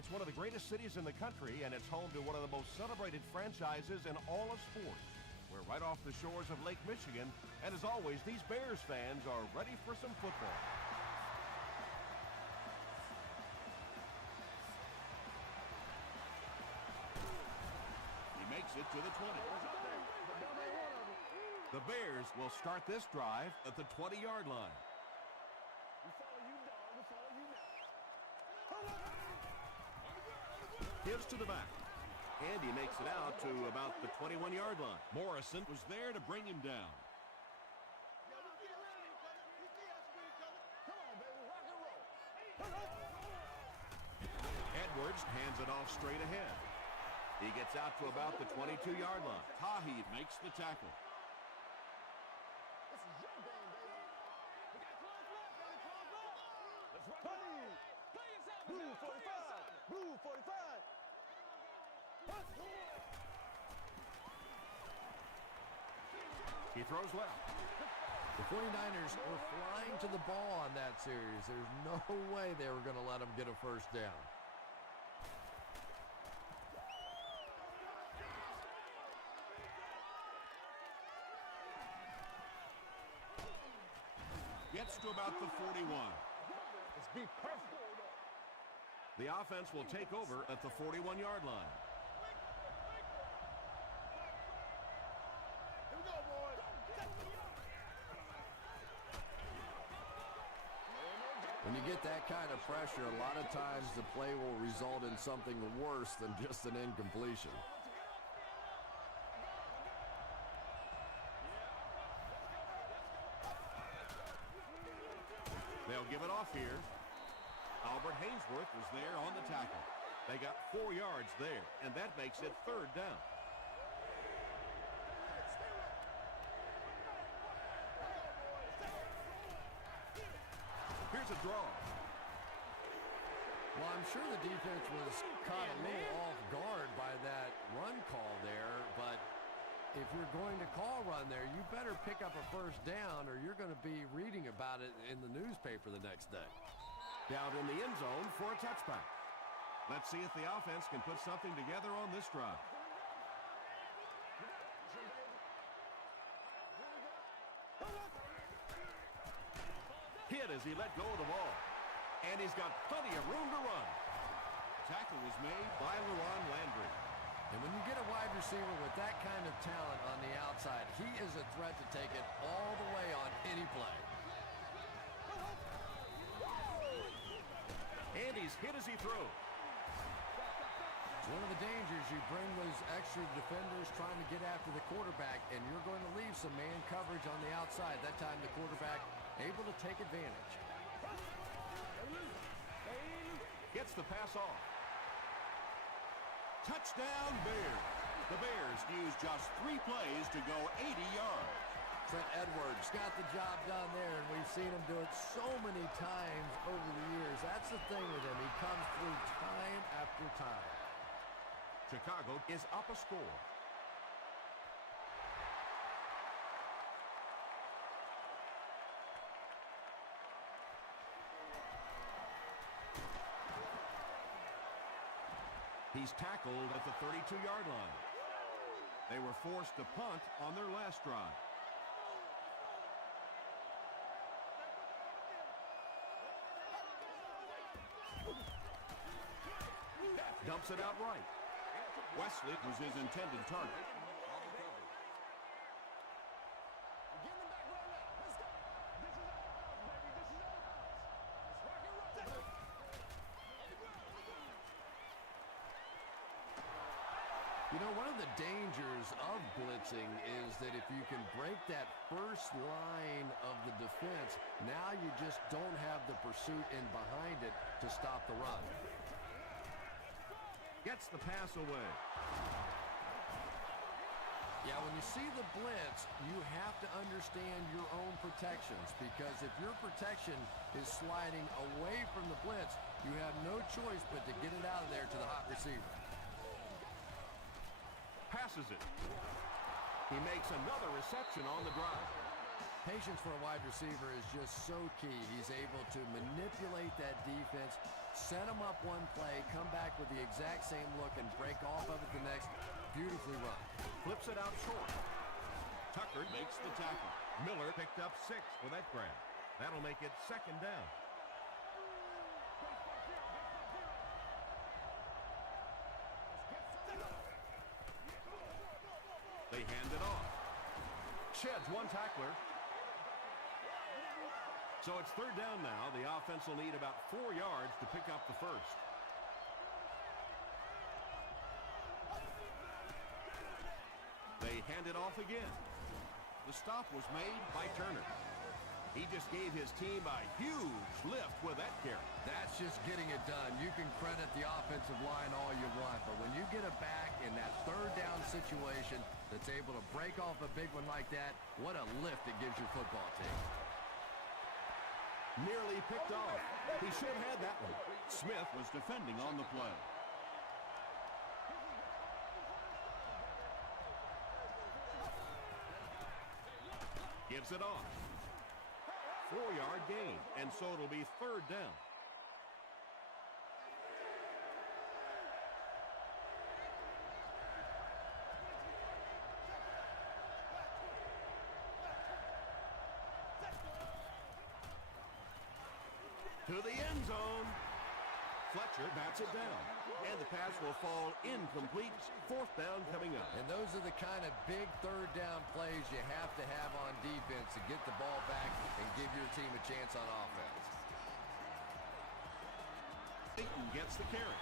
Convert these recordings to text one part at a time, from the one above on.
It's one of the greatest cities in the country, and it's home to one of the most celebrated franchises in all of sports. We're right off the shores of Lake Michigan, and as always, these Bears fans are ready for some football. He makes it to the 20. The Bears will start this drive at the 20-yard line. Gives to the back. And he makes it out to about the 21-yard line. Morrison was there to bring him down. Edwards hands it off straight ahead. He gets out to about the 22-yard line. Tahi makes the tackle. This is your game, baby. We got 12 left. Let's rock it. Play yourself. Blue 45. Blue 45. He throws left. The 49ers were flying to the ball on that series. There's no way they were going to let them get a first down. Gets to about the 41. Let's be perfect. The offense will take over at the 41-yard line. Here we go, boys. When you get that kind of pressure, a lot of times the play will result in something worse than just an incompletion. They'll give it off here. Albert Hainsworth was there on the tackle. They got 4 yards there, and that makes it third down. Here's a draw. Well, I'm sure the defense was caught a little off guard by that run call there, but if you're going to call run there, you better pick up a first down or you're going to be reading about it in the newspaper the next day. Down in the end zone for a touchback. Let's see if the offense can put something together on this drive. Hit as he let go of the ball. And he's got plenty of room to run. Tackle was made by LaRon Landry. And when you get a wide receiver with that kind of talent on the outside, he is a threat to take it all the way on any play. And he's hit as he throws. It's one of the dangers. You bring those extra defenders trying to get after the quarterback, and you're going to leave some man coverage on the outside. That time the quarterback able to take advantage. Gets the pass off. Touchdown Bears. The Bears use just 3 plays to go 80 yards. Trent Edwards got the job done there, and we've seen him do it so many times over the years. That's the thing with him. He comes through time after time. Chicago is up a score. He's tackled at the 32-yard line. They were forced to punt on their last drive. Dumps it out right. Wesley was his intended target. You know, one of the dangers of blitzing is that if you can break that first line of the defense, now you just don't have the pursuit in behind it to stop the run. Gets the pass away. Yeah, when you see the blitz, you have to understand your own protections, because if your protection is sliding away from the blitz, you have no choice but to get it out of there to the hot receiver. Passes it. He makes another reception on the drive. Patience for a wide receiver is just so key. He's able to manipulate that defense, set them up one play, come back with the exact same look, and break off of it the next. Beautifully run. Flips it out short. Tucker makes the tackle. Miller picked up 6 with that grab. That'll make it 2nd down. They hand it off. Sheds one tackler. So it's 3rd down now. The offense will need about 4 yards to pick up the first. They hand it off again. The stop was made by Turner. He just gave his team a huge lift with that carry. That's just getting it done. You can credit the offensive line all you want, but when you get it back in that 3rd down situation that's able to break off a big one like that, what a lift it gives your football team. Nearly picked off. He should have had that one. Smith was defending on the play. Gives it off. 4-yard gain, and so it'll be 3rd down. To the end zone. Fletcher bats it down, and the pass will fall incomplete. 4th down coming up. And those are the kind of big 3rd down plays you have to have on defense to get the ball back and give your team a chance on offense. Dayton gets the carry.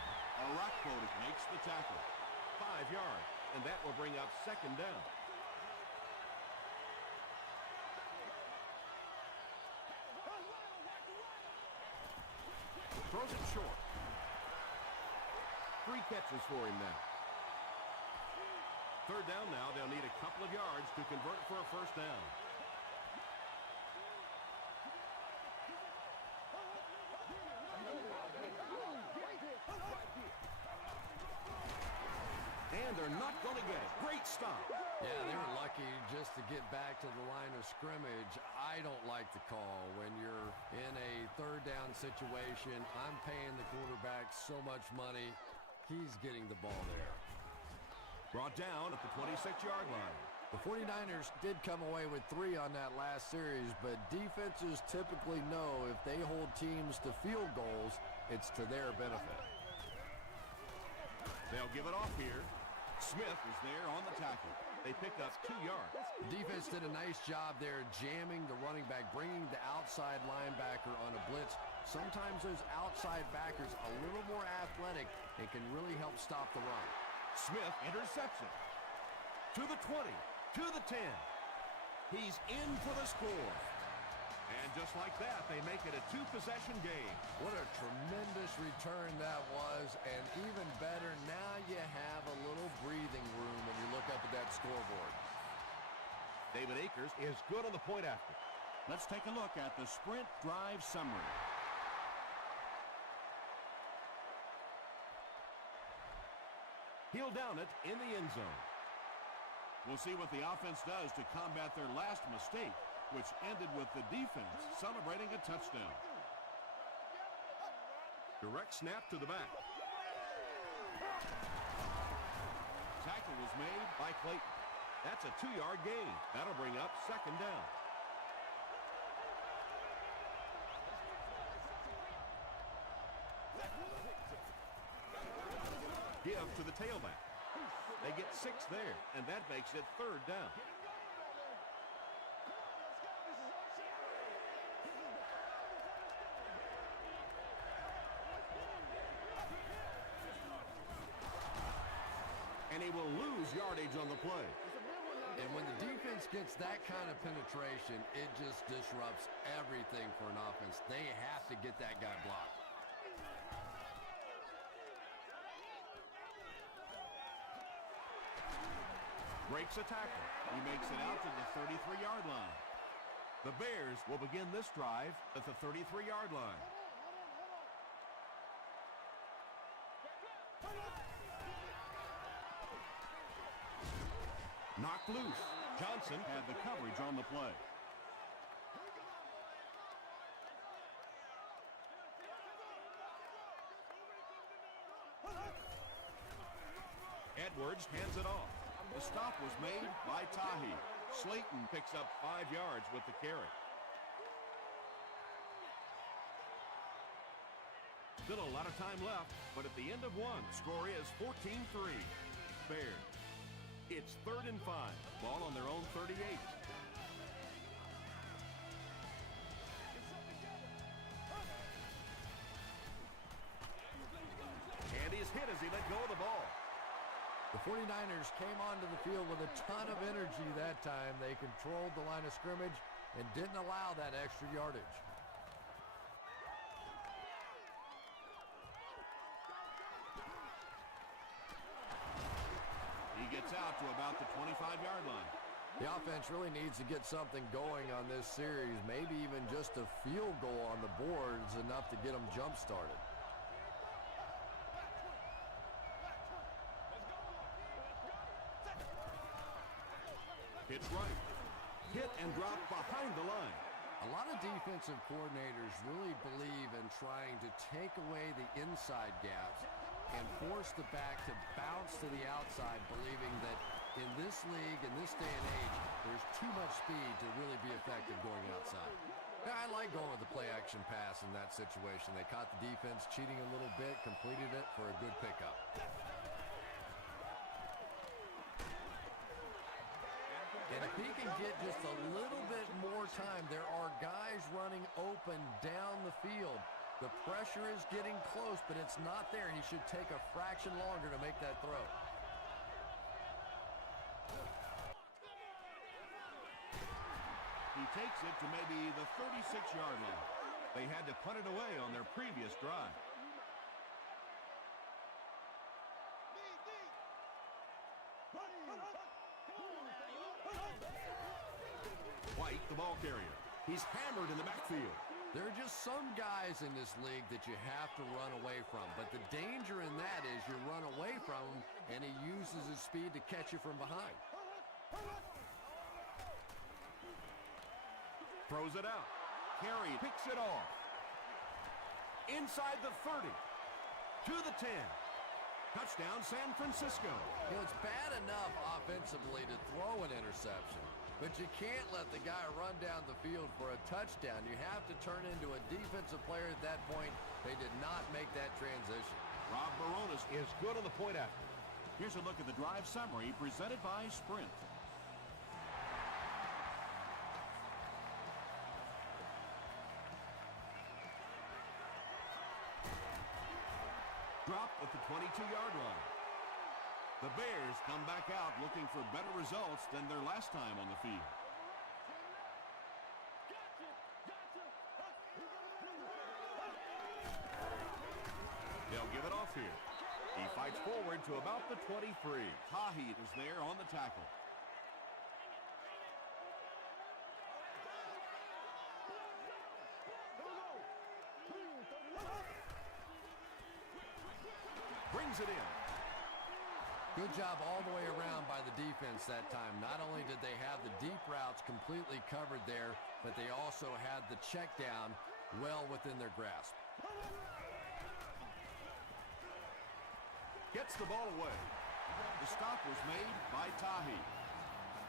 Rockbotic makes the tackle. 5 yards, and that will bring up 2nd down. Throws it short. 3 catches for him now. 3rd down now. They'll need a couple of yards to convert for a 1st down. And they're not going to get it. Great stop. Yeah, they were lucky just to get back to the line of scrimmage. I don't like the call when you're in a 3rd down situation. I'm paying the quarterback so much money. He's getting the ball there. Brought down at the 26-yard line. The 49ers did come away with 3 on that last series, but defenses typically know if they hold teams to field goals, it's to their benefit. They'll give it off here. Smith was there on the tackle. They picked up 2 yards. Defense did a nice job there jamming the running back, bringing the outside linebacker on a blitz. Sometimes those outside backers a little more athletic and can really help stop the run. Smith intercepts it. To the 20, to the 10. He's in for the score. And just like that, they make it a 2-possession game. What a tremendous return that was, and even better, now you have a little breathing room when you look up at that scoreboard. David Akers is good on the point after. Let's take a look at the sprint drive summary. He'll down it in the end zone. We'll see what the offense does to combat their last mistake, which ended with the defense celebrating a touchdown. Direct snap to the back. Tackle was made by Clayton. That's a 2-yard gain. That'll bring up 2nd down. Give to the tailback. They get 6 there, and that makes it 3rd down. And he will lose yardage on the play. And when the defense gets that kind of penetration, it just disrupts everything for an offense. They have to get that guy blocked. Breaks a tackle. He makes it out to the 33-yard line. The Bears will begin this drive at the 33-yard line. Knocked loose. Johnson had the coverage on the play. Edwards hands it off. The stop was made by Tahi. Slayton picks up 5 yards with the carry. Still a lot of time left, but at the end of one, score is 14-3. Bears. It's 3rd and 5. Ball on their own 38. And he's hit as he let go of the ball. The 49ers came onto the field with a ton of energy that time. They controlled the line of scrimmage and didn't allow that extra yardage. He gets out to about the 25-yard line. The offense really needs to get something going on this series. Maybe even just a field goal on the board is enough to get them jump-started. It's right. Hit and drop behind the line. A lot of defensive coordinators really believe in trying to take away the inside gaps and force the back to bounce to the outside, believing that in this league, in this day and age, there's too much speed to really be effective going outside. I like going with the play-action pass in that situation. They caught the defense cheating a little bit, completed it for a good pickup. And if he can get just a little bit more time, there are guys running open down the field. The pressure is getting close, but it's not there. He should take a fraction longer to make that throw. He takes it to maybe the 36-yard line. They had to punt it away on their previous drive. White, the ball carrier. He's hammered in the backfield. There are just some guys in this league that you have to run away from. But the danger in that is you run away from him, and he uses his speed to catch you from behind. Throws it out. Carey picks it off. Inside the 30. To the 10. Touchdown, San Francisco. You know, it's bad enough offensively to throw an interception, but you can't let the guy run down the field for a touchdown. You have to turn into a defensive player at that point. They did not make that transition. Rob Baronis is good on the point after. Here's a look at the drive summary presented by Sprint. Drop at the 22-yard line. The Bears come back out looking for better results than their last time on the field. They'll give it off here. He fights forward to about the 23. Tahi is there on the tackle. Brings it in. Good job all the way around by the defense that time. Not only did they have the deep routes completely covered there, but they also had the check down well within their grasp. Gets the ball away. The stop was made by Tahi.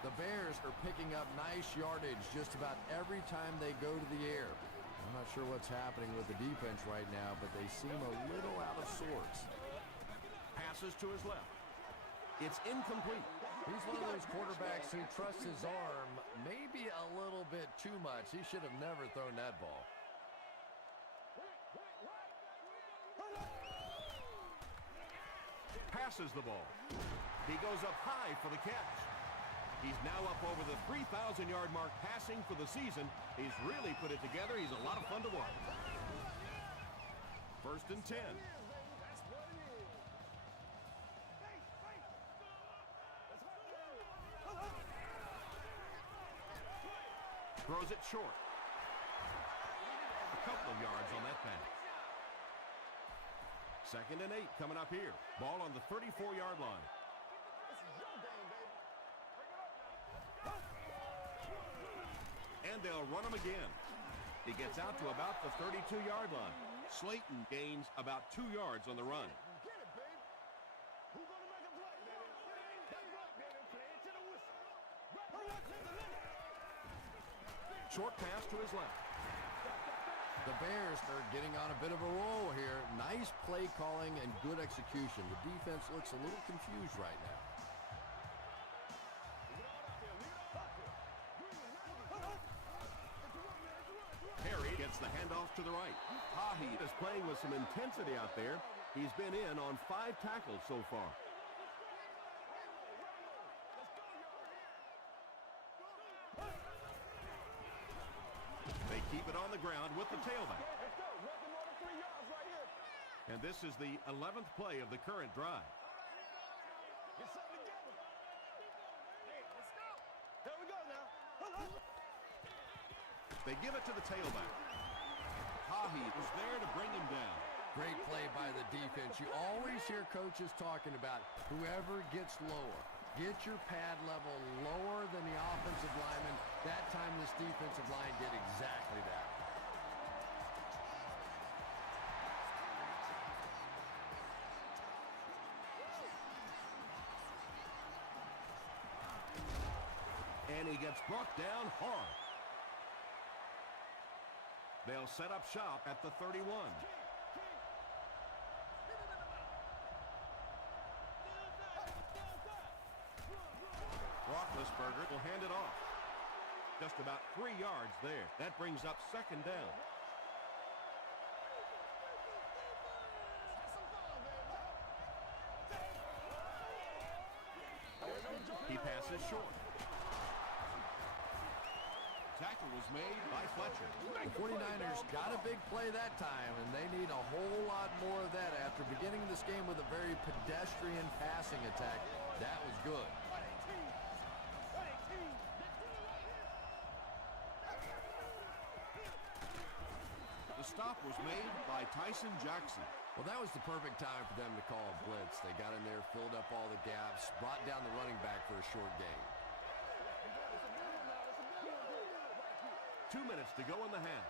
The Bears are picking up nice yardage just about every time they go to the air. I'm not sure what's happening with the defense right now, but they seem a little out of sorts. Passes to his left. It's incomplete. He's one of those quarterbacks who trusts his arm maybe a little bit too much. He should have never thrown that ball. Passes the ball. He goes up high for the catch. He's now up over the 3,000-yard mark passing for the season. He's really put it together. He's a lot of fun to watch. 1st and 10. Throws it short. A couple of yards on that pass. 2nd and 8 coming up here. Ball on the 34-yard line. And they'll run him again. He gets out to about the 32-yard line. Slayton gains about 2 yards on the run. Short pass to his left. The Bears are getting on a bit of a roll here. Nice play calling and good execution. The defense looks a little confused right now. Harry gets the handoff to the right. Hahi is playing with some intensity out there. He's been in on 5 tackles so far. They keep it on the ground with the tailback. And this is the 11th play of the current drive. They give it to the tailback. Hahi was there to bring him down. Great play by the defense. You always hear coaches talking about whoever gets lower. Get your pad level lower than the offensive lineman. That time this defensive line did exactly that. And he gets brought down hard. They'll set up shop at the 31. Roethlisberger will hand it off. Just about 3 yards there. That brings up second down. He passes short. Tackle was made by Fletcher. The 49ers got a big play that time, and they need a whole lot more of that after beginning this game with a very pedestrian passing attack. That was good. The stop was made by Tyson Jackson. Well, that was the perfect time for them to call a blitz. They got in there, filled up all the gaps, brought down the running back for a short gain. 2 minutes to go in the half.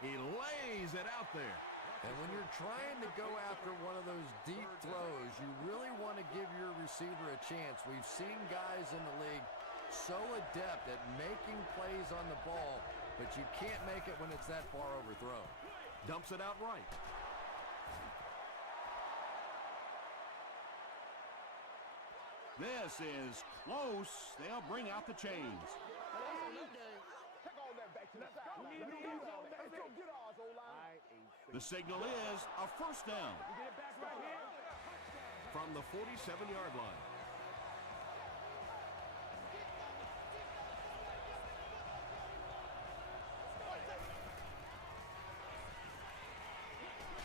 He lays it out there. And when you're trying to go after one of those deep throws, you really want to give your receiver a chance. We've seen guys in the league so adept at making plays on the ball, but you can't make it when it's that far overthrown. Dumps it out right. This is close. They'll bring out the chains. The signal is a first down from the 47-yard line.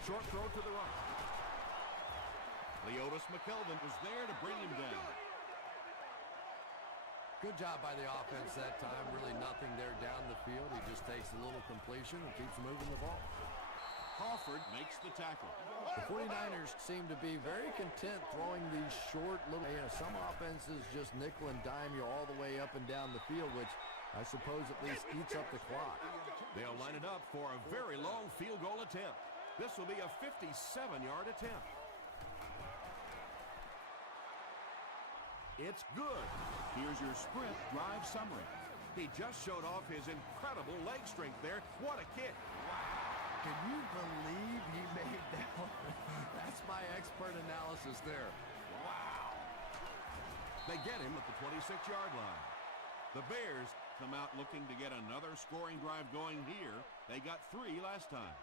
Short throw to the right. Leotis McKelvin was there to bring him down. Good job by the offense that time. Really nothing there down the field. He just takes a little completion and keeps moving the ball. Crawford makes the tackle. The 49ers seem to be very content throwing these short little, some offenses just nickel and dime you all the way up and down the field, which I suppose at least eats up the clock. They'll line it up for a very long field goal attempt. This will be a 57-yard attempt. It's good. Here's your sprint drive summary. He just showed off his incredible leg strength there. What a kick. Can you believe he made that one? That's my expert analysis there. Wow. They get him at the 26-yard line. The Bears come out looking to get another scoring drive going here. They got 3 last time.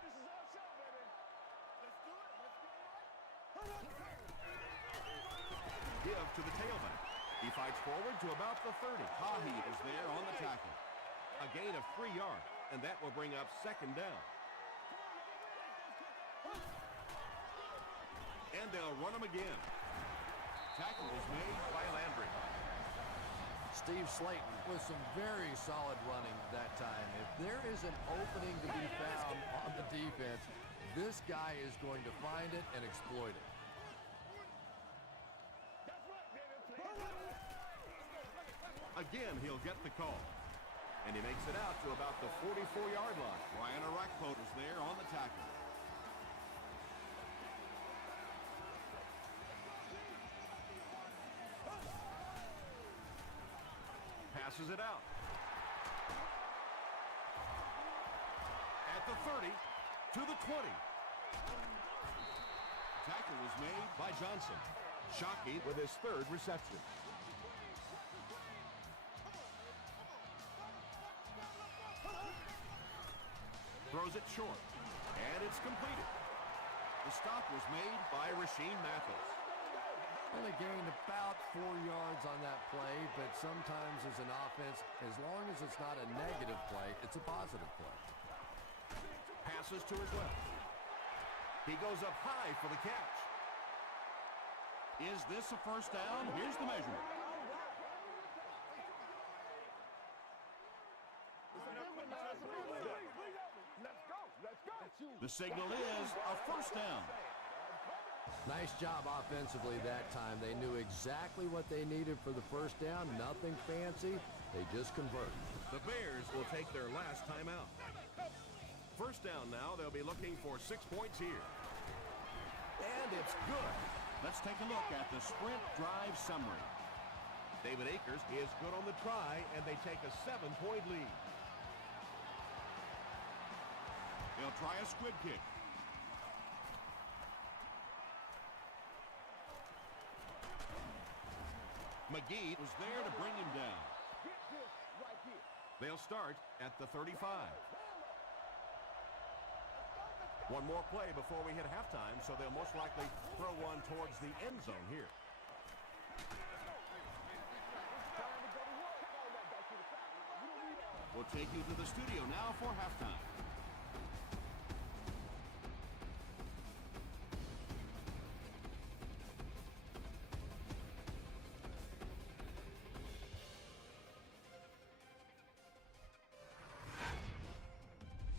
Give to the tailback. He fights forward to about the 30. Hahi is there on the tackle. A gain of 3 yards, and that will bring up second down. And they'll run him again. Tackle is made by Landry. Steve Slayton with some very solid running that time. If there is an opening to be found on the defense, this guy is going to find it and exploit it. Again, he'll get the call. And he makes it out to about the 44-yard line. Brian Arakpo is there on the tackle. Passes it out. At the 30, to the 20. Tackle was made by Johnson. Shockey with his third reception. Throws it short, and it's completed. The stop was made by Rasheem Mathis. Only gained about 4 yards on that play, but sometimes as an offense, as long as it's not a negative play, it's a positive play. Passes to his left. He goes up high for the catch. Is this a first down? Here's the measurement. The signal is a first down. Nice job offensively that time. They knew exactly what they needed for the first down. Nothing fancy. They just converted. The Bears will take their last time out. First down now. They'll be looking for 6 points here. And it's good. Let's take a look at the sprint drive summary. David Akers is good on the try, and they take a 7-point lead. They'll try a squib kick. McGee was there to bring him down. They'll start at the 35. One more play before we hit halftime, so they'll most likely throw one towards the end zone here. We'll take you to the studio now for halftime.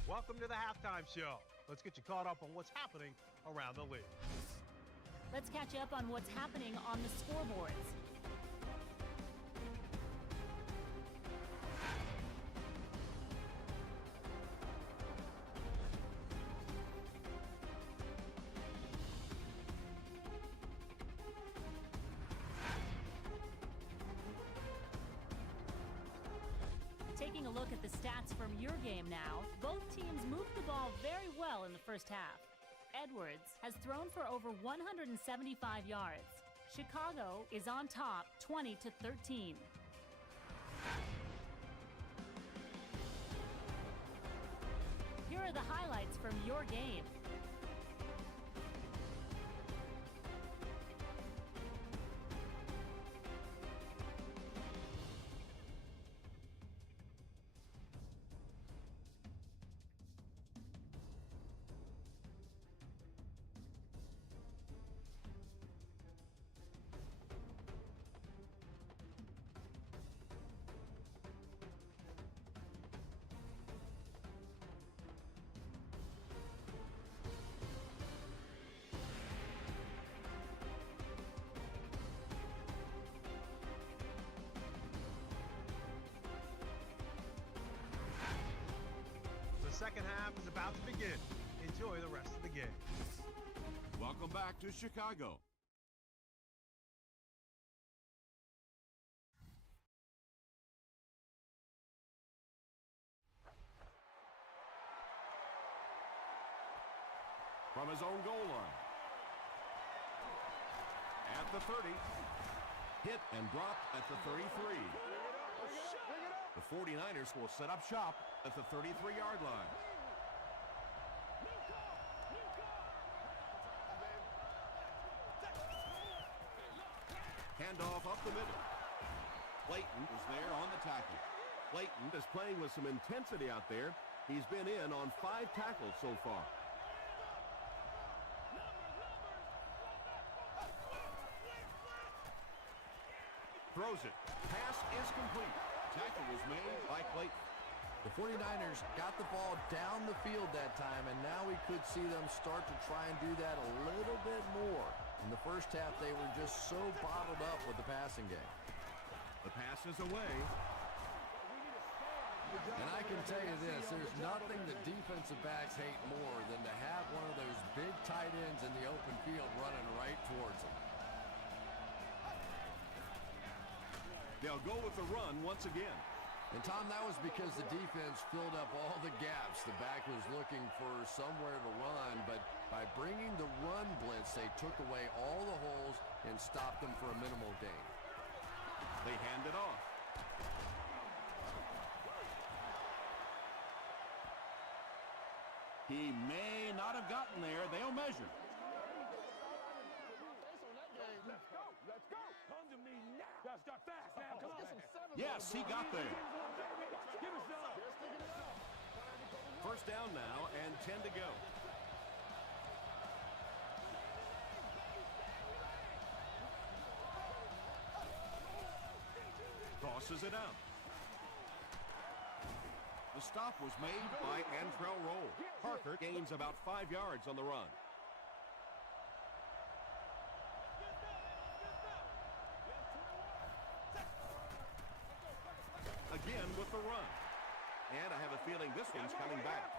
Welcome to the Halftime Show. Let's get you caught up on what's happening around the league. Let's catch you up on what's happening on the scoreboards. Taking a look at the stats from your game now, both teams moved the ball very well in the first half. Edwards has thrown for over 175 yards. Chicago is on top 20-13. Here are the highlights from your game. The second half is about to begin. Enjoy the rest of the game. Welcome back to Chicago. From his own goal line. At the 30. Hit and dropped at the 33. The 49ers will set up shop at the 33-yard line. Handoff up the middle. Clayton is there on the tackle. Clayton is playing with some intensity out there. He's been in on 5 tackles so far. Throws it. Pass is complete. Tackle was made by Clayton. The 49ers got the ball down the field that time, and now we could see them start to try and do that a little bit more. In the first half, they were just so bottled up with the passing game. The pass is away. And I can tell you this, there's nothing that defensive backs hate more than to have one of those big tight ends in the open field running right towards them. They'll go with the run once again. And, Tom, that was because the defense filled up all the gaps. The back was looking for somewhere to run, but by bringing the run blitz, they took away all the holes and stopped them for a minimal gain. They hand it off. He may not have gotten there. They'll measure. Let's go. Let's go. Come to me now. Gotta start fast now. Come on. Yes, he got there. Give us some. First down now and 10 to go. Tosses it out. The stop was made By Antrell Roll. Parker gains about 5 yards on the run. Again with the run. And I have a feeling this one's coming back.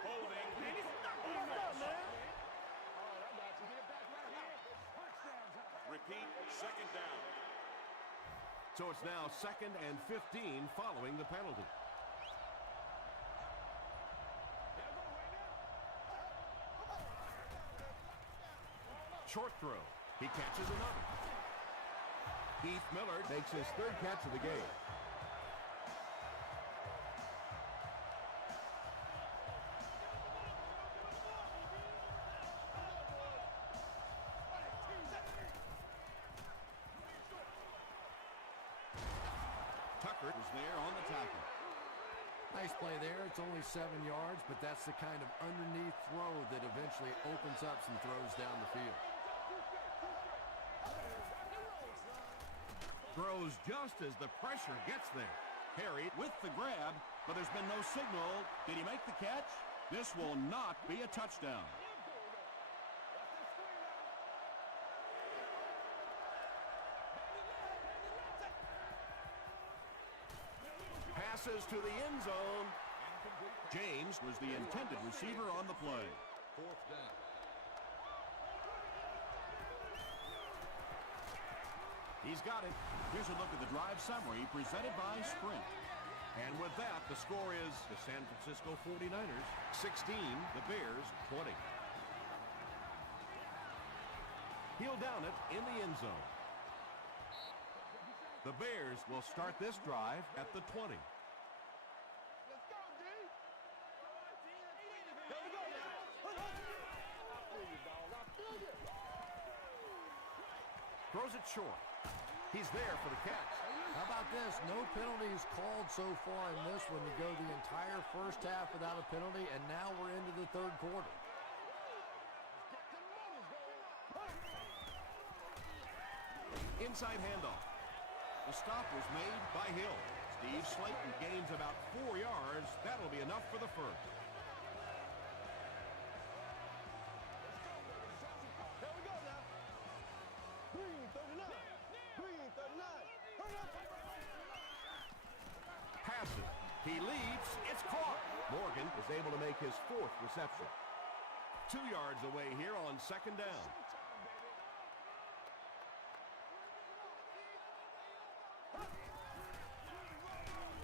Holding. Repeat, second down. So it's now 2nd and 15 following the penalty. Short throw. He catches another. Heath Miller makes his 3rd catch of the game. Tucker Was there on the tackle. Nice play there. It's only 7 yards, but that's the kind of underneath throw that eventually opens up some throws down the field. throws just as the pressure gets there. Harry with the grab, but there's been no signal. Did he make the catch? This will not be a touchdown. Passes to the end zone. James was the intended receiver on the play. Fourth down. He's got it. Here's a look at the drive summary presented by Sprint. And with that, the score is the San Francisco 49ers 16, the Bears 20. He'll down it in the end zone. The Bears will start this drive at the 20. Let's go, D. Here we go now. I feel you, dog. I feel you. Throws it short. He's there for the catch. How about this? No penalties called so far in this one. You go the entire first half without a penalty, and now we're into the third quarter. Inside handoff. The stop was made by Hill. Steve Slayton gains about 4 yards. That'll be enough for the first. Here we go now. Green 39. Green 39. Hurry up. Passes. He leaps. It's caught. Morgan is able to make his 4th reception. 2 yards away here on second down.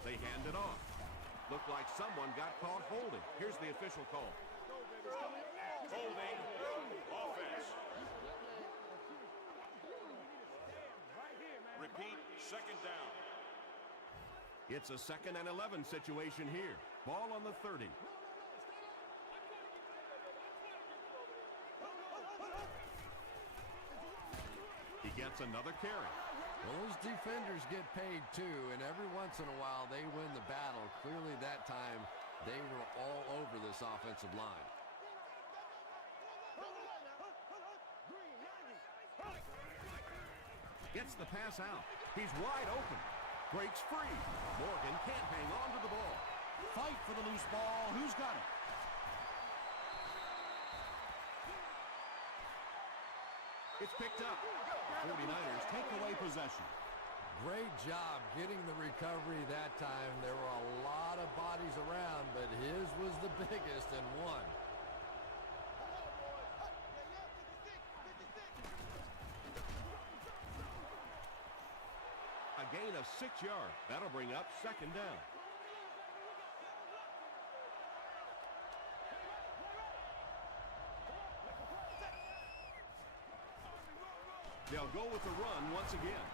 They hand it off. Looked like someone got caught holding. Here's the official call. Holding offense. Repeat, second down. It's a 2nd and 11 situation here. Ball on the 30. He gets another carry. Well, those defenders get paid too, and every once in a while they win the battle. Clearly that time they were all over this offensive line. Gets the pass out. He's wide open. Breaks free. Morgan can't hang on to the ball. Fight for the loose ball. Who's got it? It's picked up. 49ers take away possession. Great job getting the recovery that time. There were a lot of bodies around, but his was the biggest and won. A gain of 6 yards. That'll bring up second down. They'll go with the run once again.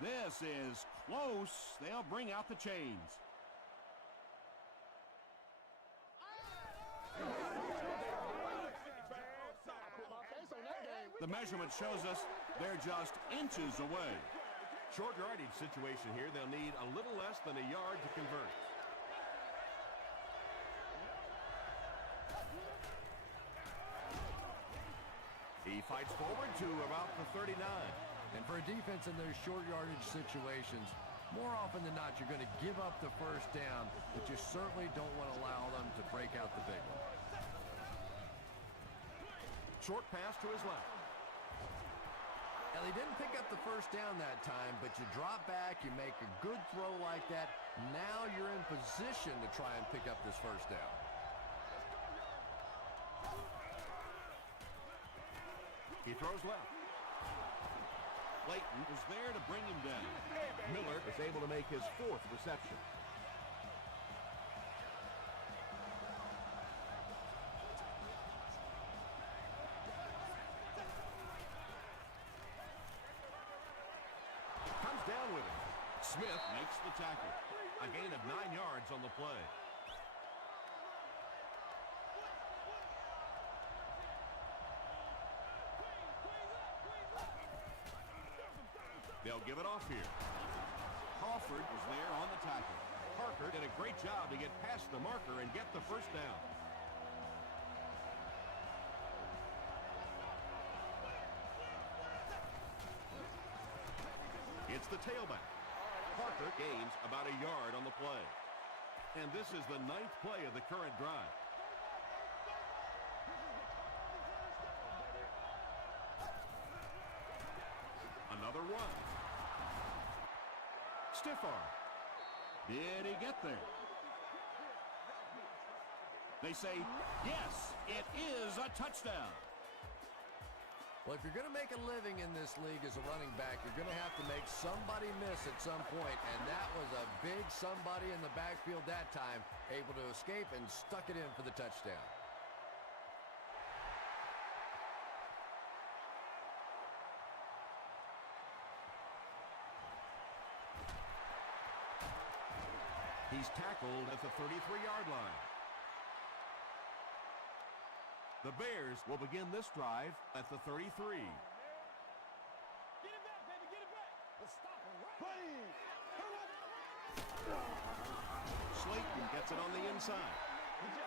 This is close. They'll bring out the chains. The measurement shows us they're just inches away. Short yardage situation here. They'll need a little less than a yard to convert. He fights forward to about the 39. And for a defense in those short yardage situations, more often than not, you're going to give up the first down, but you certainly don't want to allow them to break out the big one. Short pass to his left. Now, they didn't pick up the first down that time, but you drop back, you make a good throw like that. Now you're in position to try and pick up this first down. He throws left. Clayton was there to bring him down. Miller is able to make his 4th reception. Comes down with it. Smith makes the tackle. A gain of 9 yards on the play. They'll give it off here. Crawford was there on the tackle. Parker did a great job to get past the marker and get the first down. It's the tailback. Parker gains about a yard on the play. And this is the 9th play of the current drive. Another run. Stiff arm. Did he get there? They say, yes, it is a touchdown. Well, if you're going to make a living in this league as a running back, you're going to have to make somebody miss at some point, and that was a big somebody in the backfield that time, able to escape and stuck it in for the touchdown. He's tackled at the 33-yard line. The Bears will begin this drive at the 33. Get it back, baby, get it back. Let's stop him right. Slayton gets it on the inside.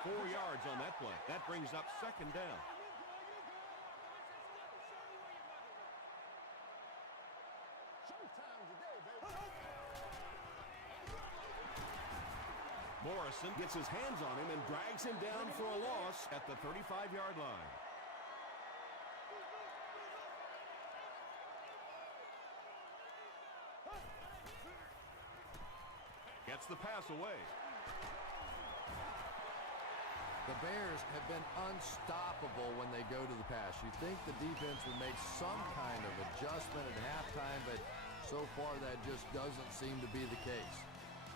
4 yards on that play. That brings up second down. Showtime today, baby. Morrison gets his hands on him and drags him down for a loss at the 35-yard line. Gets the pass away. The Bears have been unstoppable when they go to the pass. You think the defense would make some kind of adjustment at halftime, but so far that just doesn't seem to be the case.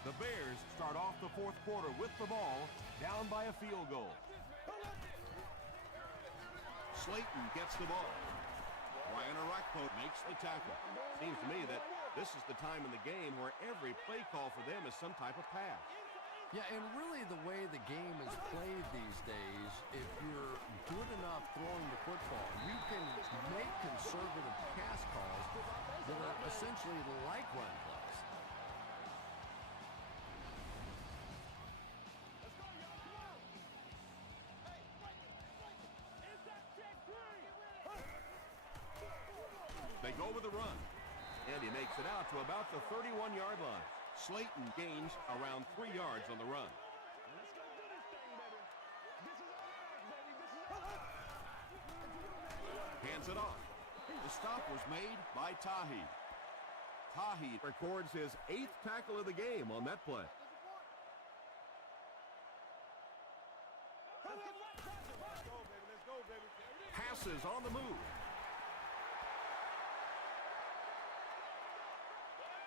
The Bears start off the 4th quarter with the ball, down by a field goal. Slayton gets the ball. Ryan Arakpo makes the tackle. Seems to me that this is the time in the game where every play call for them is some type of pass. Yeah, and really the way the game is played these days, if you're good enough throwing the football, you can make conservative pass calls that are essentially like run plays. They go with the run, and he makes it out to about the 31-yard line. Slayton gains around 3 yards on the run. Let's go do this thing, baby. This is our life, baby. This is our life. Hands it off. The stop was made by Tahi. Tahi records his 8th tackle of the game on that play. Passes on the move.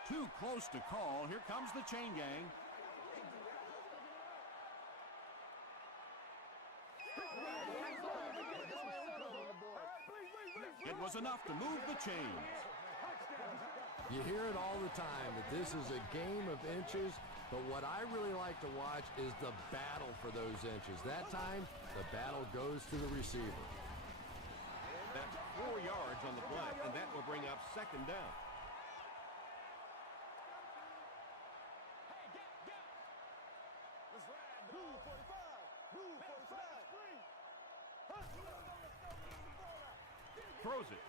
Too close to call. Here comes the chain gang. It was enough to move the chains. You hear it all the time that this is a game of inches, but what I really like to watch is the battle for those inches. That time, the battle goes to the receiver. That's 4 yards on the play, and that will bring up 2nd down. Throws it,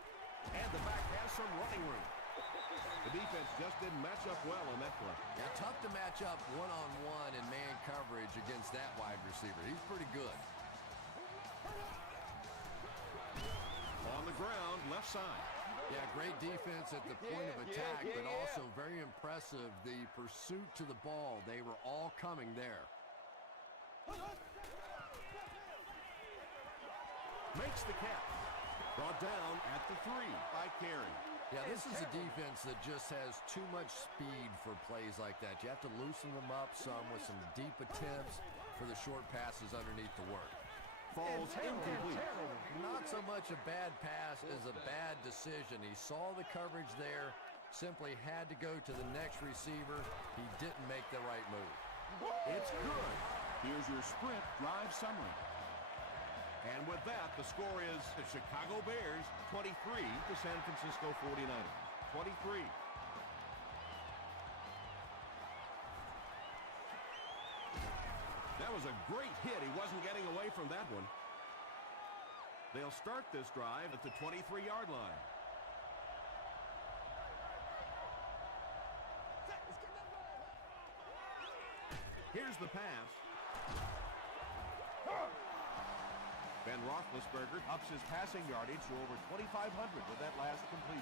and the back has some running room. The defense just didn't match up well on that play. Yeah, tough to match up one-on-one in man coverage against that wide receiver. He's pretty good. On the ground, left side. Yeah, great defense at the point of attack, but also very impressive the pursuit to the ball. They were all coming there. Makes the catch. Brought down At the 3 by Carey. Yeah, this is a defense that just has too much speed for plays like that. You have to loosen them up some with some deep attempts for the short passes underneath the work. falls incomplete. Not so much a bad pass as a bad decision. He saw the coverage there, simply had to go to the next receiver. He didn't make the right move. It's good. Here's your sprint drive summary. And with that, the score is the Chicago Bears 23 to San Francisco 49ers. 23. That was a great hit. He wasn't getting away from that one. They'll start this drive at the 23-yard line. Here's the pass. Ben Roethlisberger ups his passing yardage to over 2,500 with that last completion.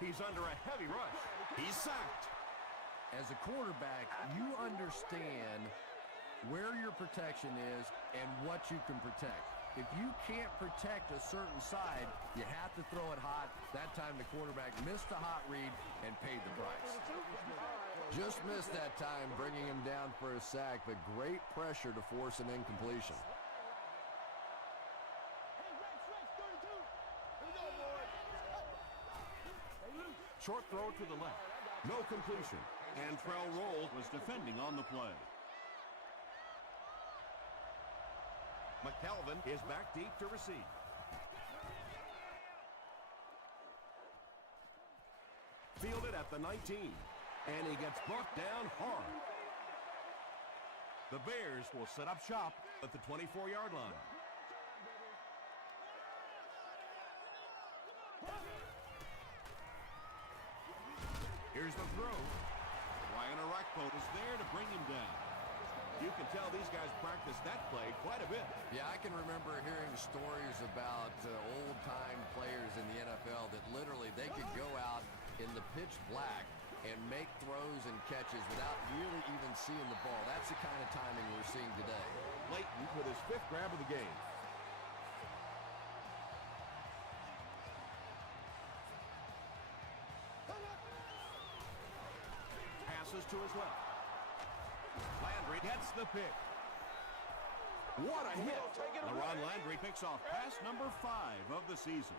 He's under a heavy rush. He's sacked. As a quarterback, you understand where your protection is and what you can protect. If you can't protect a certain side, you have to throw it hot. That time the quarterback missed the hot read and paid the price. Just missed that time, bringing him down for a sack, but great pressure to force an incompletion. Short throw to the left. No completion. And Trell Roll was defending on the play. McKelvin is back deep to receive. Fielded at the 19. And he gets brought down hard. The Bears will set up shop at the 24-yard line. Here's the throw. Ryan Arakpo is there to bring him down. You can tell these guys practice that play quite a bit. Yeah, I can remember hearing stories about old-time players in the NFL that literally they could go out in the pitch black and make throws and catches without really even seeing the ball. That's the kind of timing we're seeing today. Layton with his 5th grab of the game. Passes to his left. Landry gets the pick. What a hit! LaRon Landry picks off pass number 5 of the season.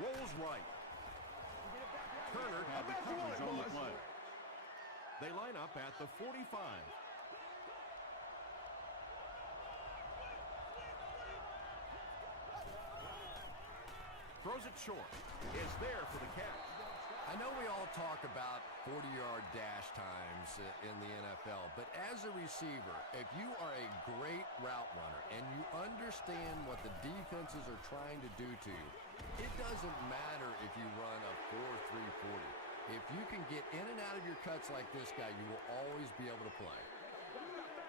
Rolls right. Turner Had the coverage on the play. They line up at the 45. Throws it short. Is there for the catch. I I know we all talk about 40-yard dash times in the NFL, but as a receiver, if you are a great route runner and you understand what the defenses are trying to do to you, it doesn't matter if you run a 4.340. If you can get in and out of your cuts like this guy, you will always be able to play.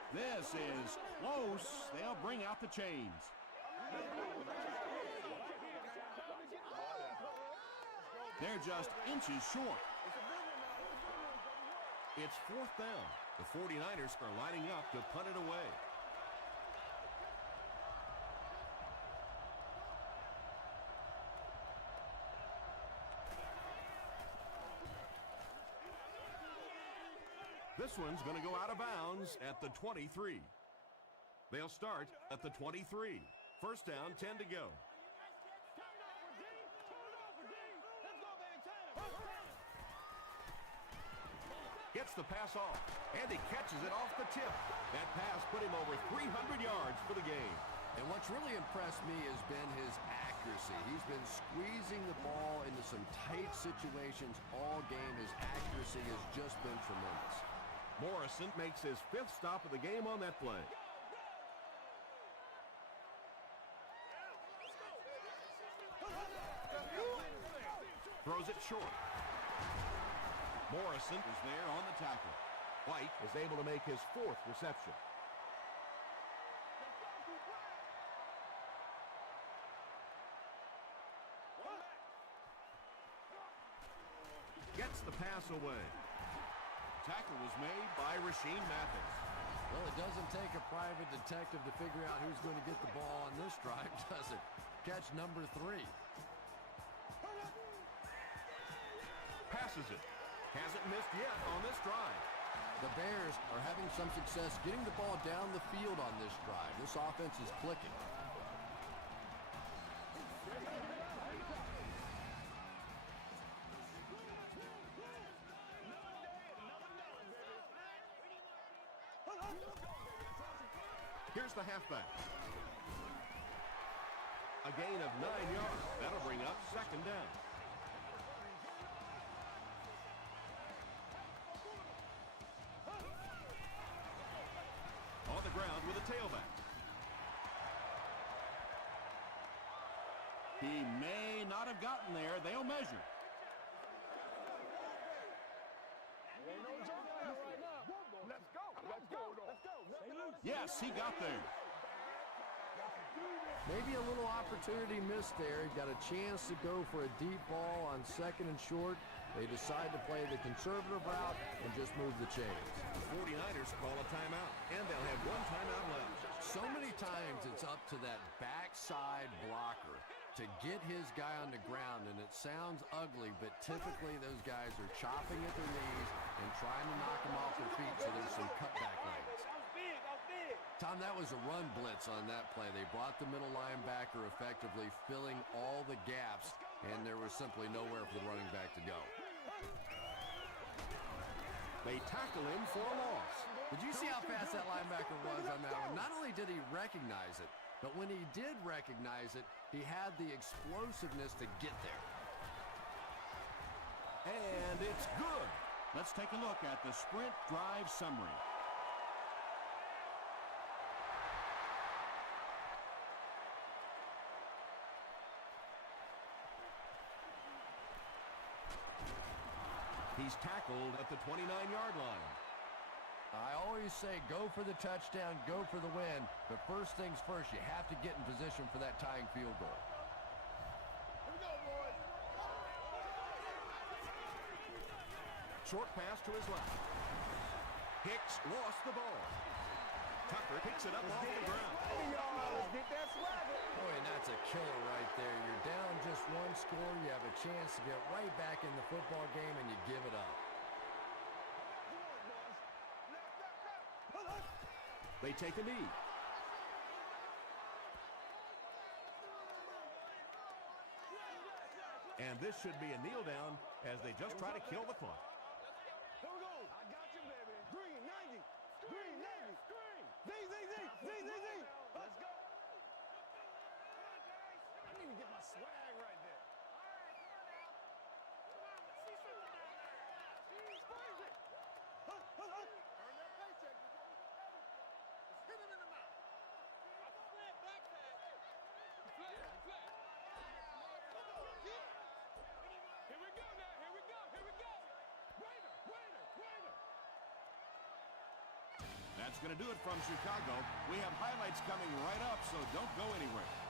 This is close. They'll bring out the chains. They're just inches short. It's 4th down. The 49ers are lining up to punt it away. This one's going to go out of bounds at the 23. They'll start at the 23. First down, 10 to go. Gets the pass off, and he catches it off the tip. That pass put him over 300 yards for the game. And what's really impressed me has been his accuracy. He's been squeezing the ball into some tight situations all game. His accuracy has just been tremendous. Morrison makes his 5th stop of the game on that play. Throws it short. Morrison is there on the tackle. White is able to make his 4th reception. Gets the pass away. Tackle was made By Rasheem Mathis. Well, it doesn't take a private detective to figure out who's going to get the ball on this drive, does it? Catch number 3. Passes it. Hasn't missed yet on this drive. The Bears are having some success getting the ball down the field on this drive. This offense is clicking. Here's the halfback. A gain of 9 yards. That'll bring up 2nd down. On the ground with a tailback. He may not have gotten there. They'll measure. Yes, he got there. Maybe a little opportunity missed there. He got a chance to go for a deep ball on 2nd and short. They decide to play the conservative route and just move the chains. The 49ers call a timeout, and they'll have 1 timeout left. So many times it's up to that backside blocker to get his guy on the ground, and it sounds ugly, but typically those guys are chopping at their knees and trying to knock them off their feet, so there's some cutback lanes. Tom, that was a run blitz on that play. They brought the middle linebacker effectively, filling all the gaps, and there was simply nowhere for the running back to go. They tackle him for a loss. Did you see how fast that linebacker was on that one? Not only did he recognize it, but when he did recognize it, he had the explosiveness to get there. And it's good. Let's take a look at the sprint drive summary. He's tackled at the 29-yard line. I always say go for the touchdown, go for the win, but first things first, you have to get in position for that tying field goal. Here we go, boys. Short pass to his left. Hicks lost the ball. Tucker picks it up off the ground. Let's get that swagger. Boy, and that's a killer right there. You're down just 1 score, you have a chance to get right back in the football game, and you give it up. They take a knee. And this should be a kneel down as they just try to kill the clock. Here we go. I got you, baby. Green 90. Green 90. Z. Let's go. I need to get my swag right there. That's going to do it from Chicago. We have highlights coming right up, so don't go anywhere.